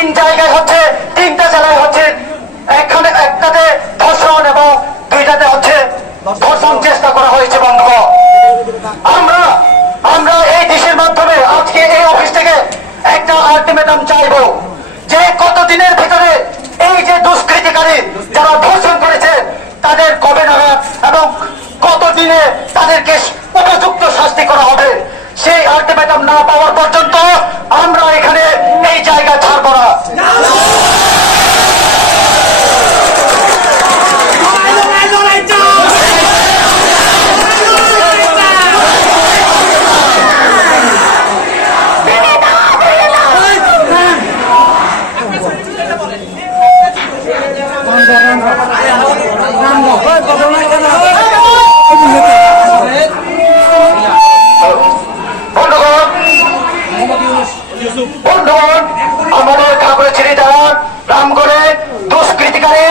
তিন জায়গায় হচ্ছে, তিনটা জেলায় হচ্ছে, এখানে একটাতে ধর্ষণ এবং দুইটাতে হচ্ছে ধর্ষণ চেষ্টা করা হয়েছে। বন্ধুগণ, আমরা এই দেশের মাধ্যমে আজকে এই অফিস থেকে একটা আলটিমেটাম চাইবো যে কতদিনের ভিতরে এই যে দুষ্কৃতিকারী যারা ধর্ষণ করেছে তাদের কবে নাগাদ এবং কতদিনে তাদেরকে উপযুক্ত শাস্তি করা হবে, সেই আলটিমেটাম না পাওয়ার পর্যন্ত আমরা এখানে এই জায়গা ছাড়ব না। বন্ধুগণ, আমাদের খাগড়াছড়ি জেলার রামগড়ে দুষ্কৃতিকারী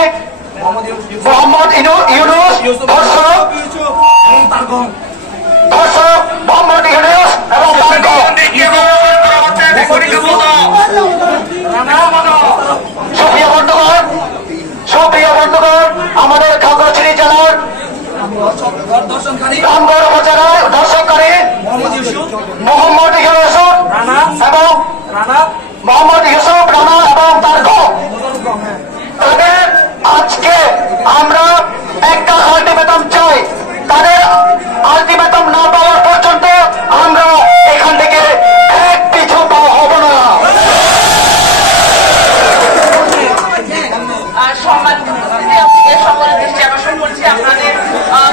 মোহাম্মদ ইউনুস ধর্ষক মোহাম্মদ ইউনুস এবং সুপ্রিয় বন্ধুগণ, আমাদের খাগড়াছড়ি জেলার রামগড় উপজেলায় ধর্ষণকারী মোহাম্মদ ইউসুফ এবং মোহাম্মদ ইউসুফ রানা এবং তার তাদের আজকে আমরা একটা আলটিমেটাম চাই। তাদের আলটিমেটাম না পাওয়ার পর্যন্ত আমরা এখান থেকে এক পিছু পা হব না। সকলের দৃষ্টি আকর্ষণ করছি আপনাদের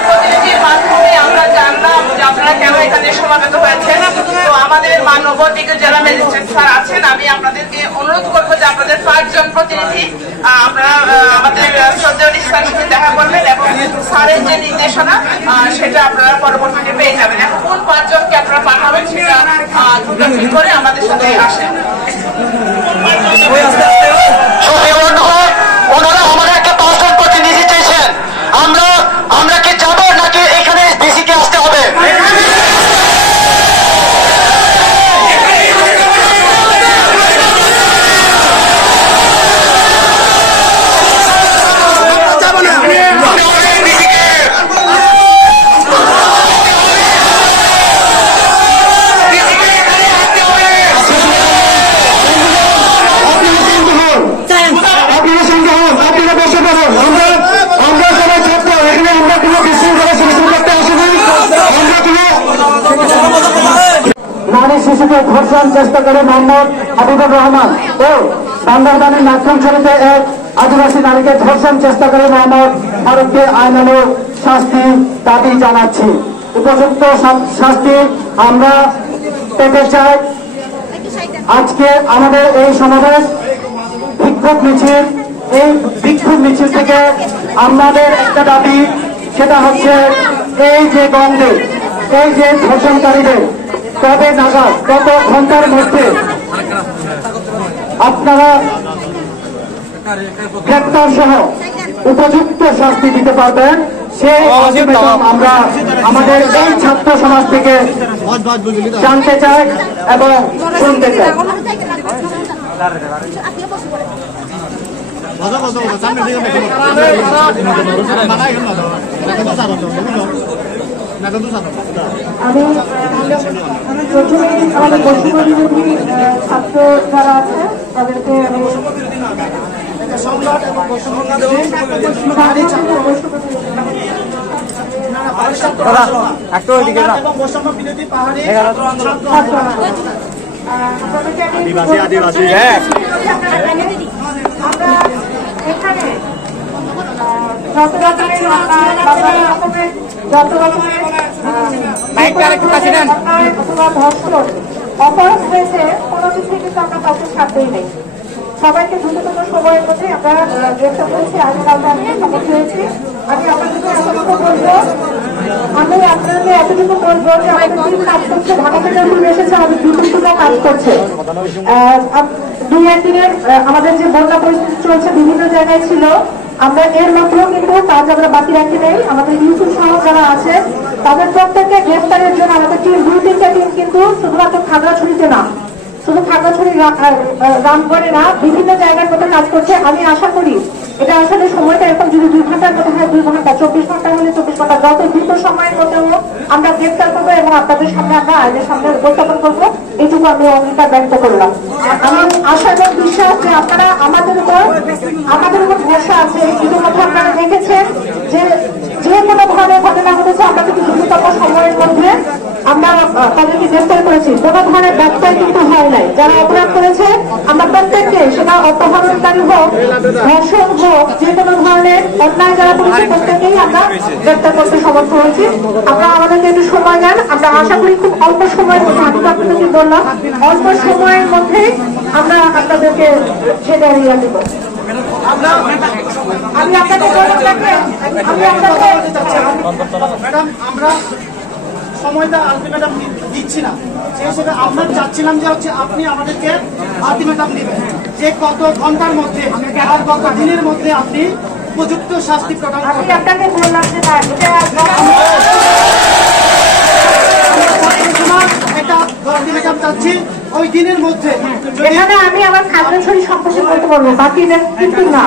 প্রতিনিধির মাধ্যমে আমরা জানলাম যে আপনারা কেন এখানে সমাবেত হয়েছেন। তো আমাদের মানবদিক জেলা ম্যাজিস্ট্রেট স্যার আছেন, আমি আপনাদেরকে অনুরোধ করবো যে আপনাদের 5 জন প্রতিনিধি আমরা আমাদের শ্রদ্ধেয় স্যারের সাথে দেখা করবেন এবং স্যারের যে নির্দেশনা সেটা আপনারা পরবর্তীতে পেয়ে যাবেন। এখন কোন 5 জনকে আপনারা পাঠাবেন সেটা ঠিক করে আমাদের সাথে আসেন। ওনারা আমাদের একটা 5 জন প্রতিনিধি চেয়েছেন, আমরা কি যাবো নাকি এখানে ডিসিকে আসতে হবে? শিশুকে ধর্ষণ চেষ্টা করে মোহাম্মদ হাবিবুর রহমান ও বান্দরবানের নাট্যমশালীতে এক আদিবাসী নারীকে ধর্ষণ চেষ্টা করে মোহাম্মদ ফারুককে আইনানুগ শাস্তি দাবি জানাচ্ছি। উপযুক্ত শাস্তি আমরা পেতে চাই। আজকে আমাদের এই সমাবেশ বিক্ষোভ মিছিল, এই বিক্ষোভ মিছিল থেকে আমাদের একটা দাবি, সেটা হচ্ছে এই যে গঙ্গে এই যে ধর্ষণকারীদের কবে নাগাদ কত ঘন্টার মধ্যে আপনারা গ্রেপ্তার সহ উপযুক্ত শাস্তি দিতে পারবেন, সেই আবেদন আমরা আমাদের এই ছাত্র সমাজ থেকে জানতে চাই এবং শুনতে চাই। আমি প্রথমে আমাদের পশ্চিমবঙ্গী ছাত্র যারা আছে তাদেরকে আমরা এখানে যত রকমের অপরাধ হয়েছে কোনো কিছু কিন্তু আমরা কাউকে ছাড়তেই নেই। সবাইকে দ্রুততম সময়ের মধ্যে আমরা গ্রেফতার করেছি, আগে কালকে আমি শপথ হয়েছি। আমি আপনাদেরকে এতটুকু বলবো যে আমাদের টিম কাজ করছে, ঢাকা থেকে যখন এসেছে আমাদের দ্রুত কাজ করছে। 2-1 দিনের আমাদের যে বন্যা পরিস্থিতি চলছে বিভিন্ন জায়গায় ছিল, আমরা এর মধ্যেও কিন্তু কাজ আমরা বাকি রাখি নেই। আমাদের ইউসুফ সহ যারা আছে তাদের প্রত্যেককে গ্রেফতারের জন্য আমাদের টিম 2-3টা টিম কিন্তু শুধুমাত্র খাগড়াছড়িতে না শুধু খাগড়াছড়ি রামগড়ে না, বিভিন্ন জায়গার মধ্যে কাজ করছে। আমি আশা করি এটা আসলে সময়টা এখন যদি 2 ঘন্টার মধ্যে হয় 2 ঘন্টা, 24 ঘন্টা হলে 24 ঘন্টা, যত দ্রুত সময়ের মধ্যে হোক আমরা গ্রেফতার করবো এবং আপনাদের সামনে আমরা আইনের সামনে উপস্থাপন করবো, এইটুকু আমি অঙ্গীকার ব্যক্ত করলাম। আমার আশা এবং বিশ্বাস যে আপনারা আমাদের উপর ভরসা আছে। ইতিমধ্যে আপনারা দেখেছেন যে কোনো ধরনের ঘটনা ঘটেছে আমরা কিন্তু দ্রুততম সময়ের মধ্যে আমরা তাদেরকে গ্রেফতার করেছি। কোনো ধরনের ব্যবসায় কিন্তু হয় নাই। যারা অপরাধ করেছে আমরা প্রত্যেককে, সেটা অপহরণকারী হোক, ধর্ষণ হোক, যে কোনো ধরনের অন্যায় যারা করেছে প্রত্যেকেই আমরা গ্রেফতার করতে সমর্থ হয়েছি। আপনারা আমাদেরকে একটু সময় দেন, আমরা আশা করি খুব অল্প সময়ের মধ্যে, আমি তো আপনাদেরকে বললাম অল্প সময়ের মধ্যেই আমরা আপনাদেরকে ছেড়ে এড়িয়ে দেব। আমি আপনাদের ম্যাডাম আমরা সময়টা আলটিমেটাম দিচ্ছি না, সেই হিসেবে আমরা চাচ্ছিলাম যে হচ্ছে আপনি আমাদেরকে আলটিমেটাম দিবেন যে কত ঘন্টার মধ্যে আর কত দিনের মধ্যে আপনি উপযুক্ত শাস্তি প্রদান করবেন। আমি আপনাকে বললাম যে একটা আলটিমেটাম চাচ্ছি ওই দিনের মধ্যে। এখানে আমি আমার খাগড়াছড়ি সম্পর্কে বলতে পারবো, বাকি কিন্তু না।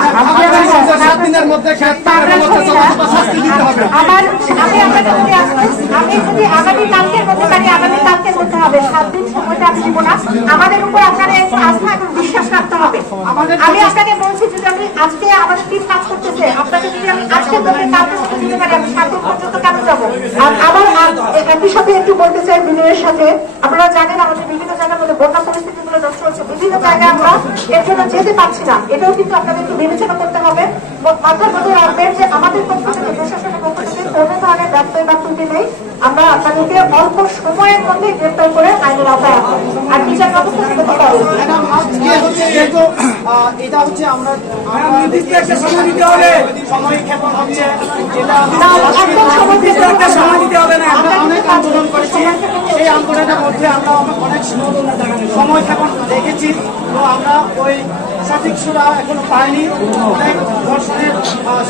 আমি যদি আগামী কালকের মধ্যে পারি, আগামী কালকে করতে হবে। 7 দিন সময়টা আমি দিব না। আমাদের উপর আপনারা একটু আস্থা এবং বিশ্বাস রাখতে হবে। আমি আপনাকে বলছি, যদি আমি আজকে আমাদের টিম কাজ করতেছে, আপনাকে যদি আমি আজকে বলতে কালকে দিতে পারি, আমি 7 দিন পর্যন্ত কেন যাবো? আর আবার একই সাথে একটু বলতে চাই বিনয়ের সাথে, আপনারা জানেন আমাদের বিভিন্ন জায়গার মধ্যে বন্যা পরিস্থিতিগুলো চলছে, বিভিন্ন জায়গায় আমরা এর জন্য যেতে পারছি না। এটাও কিন্তু আপনাদের একটু বিবেচনা করতে হবে। মাথার মধ্যে রাখবেন যে আমাদের পক্ষ থেকে, প্রশাসনের পক্ষ থেকে কোনো ধরনের ব্যবসায়ী বা ত্রুটি নেই। আমরা আপনাদেরকে অল্প সময়ের মধ্যে গ্রেফতার করে আইনের আওতায় আনবো আর বিচার ব্যবস্থা করতে পারবো। এটা হচ্ছে আমরা সময় দিতে হবে, সময় ক্ষেপণ হচ্ছে, আমরা অনেক আন্দোলন করেছি। সেই আন্দোলনের মধ্যে আমরা অনেক সময় ক্ষেপণ দেখেছি, তো আমরা ওই সঠিক সুরা এখনো পাইনি। অনেক ধর্ষণের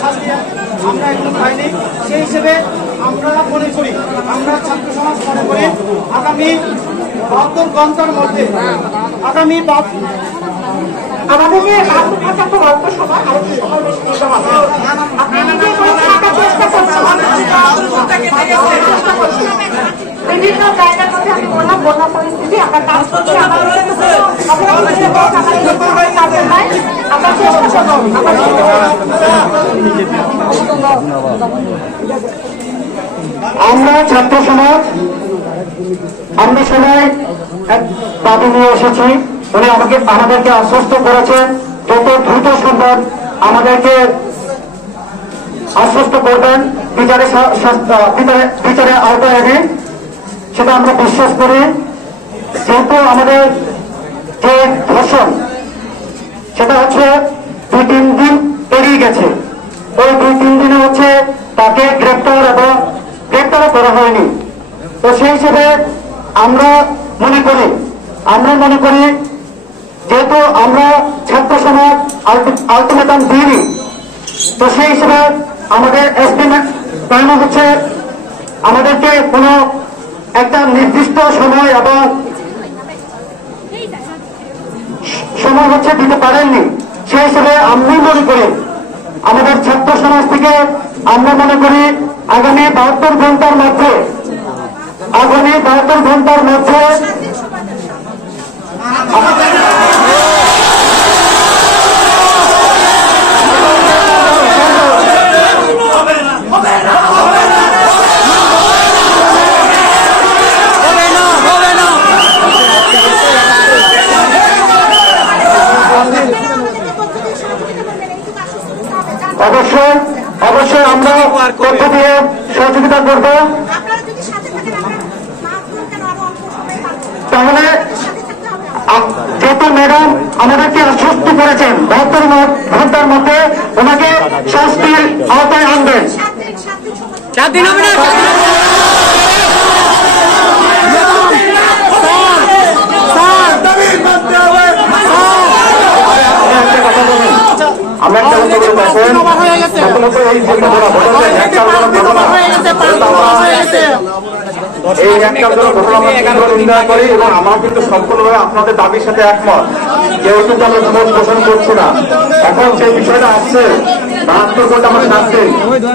শাস্তি আমরা এখনো পাইনি। সেই হিসেবে আমরা মনে করি, আমরা ছাত্র সমাজ মনে করি আগামী 72 ঘন্টার মধ্যে আমাদেরকে খুব অল্প সময়, আরেকটু সময় বেশি দিতে হবে। আপনি নিজে থাকার চেষ্টা করছেন বিভিন্ন জায়গার মধ্যে। আমি বললাম বন্যা পরিস্থিতি, আমরা কাজ করছি, আমরা চেষ্টা করবো। আমরা ছাত্র সমাজ, আমরা সবাই এক দাবি নিয়ে এসেছি। উনি আমাদেরকে আশ্বস্ত করেছেন যত দ্রুত সম্ভব আমাদেরকে আশ্বস্ত করবেন বিচারের আওতায় এনে, সেটা আমরা বিশ্বাস করি। যেহেতু আমাদের যে ধর্ষণ সেটা হচ্ছে 2-3 দিন পেরিয়ে গেছে, ওই 2-3 দিনে হচ্ছে তাকে গ্রেপ্তার এবং গ্রেপ্তারও করা হয়নি। তো সেই হিসেবে আমরা মনে করি যেহেতু আমরা ছাত্র সমাজ আলটিমেটাম দিইনি, তো সেই হিসেবে আমাদের এসপিএম হচ্ছে আমাদেরকে কোনো একটা নির্দিষ্ট সময় এবং সময় হচ্ছে দিতে পারেননি। সেই হিসেবে আমি মনে করি আমাদের ছাত্র সমাজ থেকে আমরা মনে করি আগামী 72 ঘন্টার মধ্যে অবশ্যই আমরা তথ্য দিয়ে সহযোগিতা করব। তাহলে যেহেতু ম্যাডাম আমাদেরকে আশ্বস্ত করেছেন 72 ঘন্টার মধ্যে ওনাকে শাস্তির আওতায় আনবেন। 7 দিন হবে না, আমরা প্রথমত এই এই একটার জন্য ঘটনা আমরা তীব্র নিন্দা করি এবং আমরা কিন্তু সম্পূর্ণভাবে আপনাদের দাবির সাথে একমত। কেউ কিন্তু আমরা বিমত পোষণ করছি না। এখন যে বিষয়টা আসছে 72 ঘন্টা আমরা শাস্তি,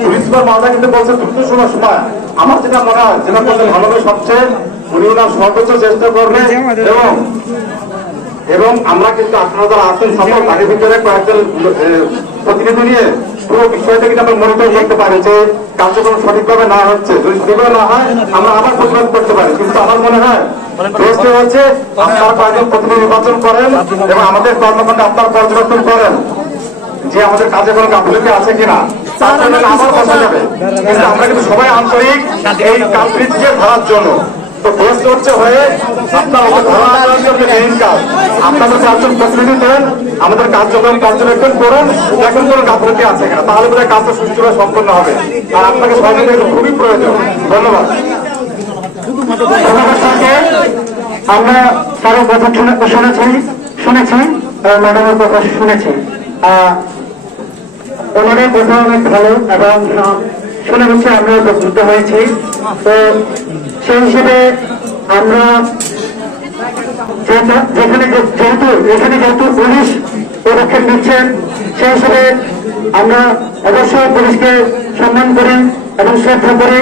পুলিশ সুপার মহোদয় কিন্তু বলছে দ্রুত সময়। আমার যেটা মনে হয় যেটা করলে ভালো হবে সবচেয়ে, উনি ওনার সর্বোচ্চ চেষ্টা করবে এবং আমরা কিন্তু আপনারা যারা আছেন ছাত্র তাদের ভিতরে কয়েকজন প্রতিনিধি নিয়ে পুরো বিষয়টা কিন্তু আমরা মনিটর করতে পারি যে কার্যক্রম সঠিকভাবে না হচ্ছে। যদি সঠিকভাবে না হয় আমরা আবার প্রতিবাদ করতে পারি। কিন্তু আমার মনে হয় বেস্ট হচ্ছে আপনারা কয়েকজন প্রতিনিধি নির্বাচন করেন এবং আমাদের কর্মকাণ্ড আপনারা পর্যবেক্ষণ করেন যে আমাদের কাজে কোনো গাফিলতি আছে কিনা, তারপরে আবার বসা যাবে। কিন্তু আমরা কিন্তু সবাই আন্তরিক এই কালপ্রিটকে ধরার জন্য। তো বেস্ট হচ্ছে হয়ে আপনারা মেইন কাজ আপনাদের 4 জন প্রতিনিধি দেন, আমাদের কার্যক্রম পর্যবেক্ষণ করুন এখন কোনো গাফিলতি আছে কিনা, তাহলে বোধহয় কাজটা সুষ্ঠুভাবে সম্পন্ন হবে। আর আপনাকে সহযোগিতা খুবই প্রয়োজন। ধন্যবাদ। আমরা কারো কথা শুনেছি ম্যাডামের কথা শুনেছি। ওনাদের কথা অনেক ভালো এবং শুনে হচ্ছে আমরা উপকৃত হয়েছি। তো সেই হিসেবে আমরা যেহেতু পুলিশ পদক্ষেপ নিচ্ছেন সেই হিসেবে আমরা অবশ্যই পুলিশকে সম্মান করি এবং শ্রদ্ধা করি।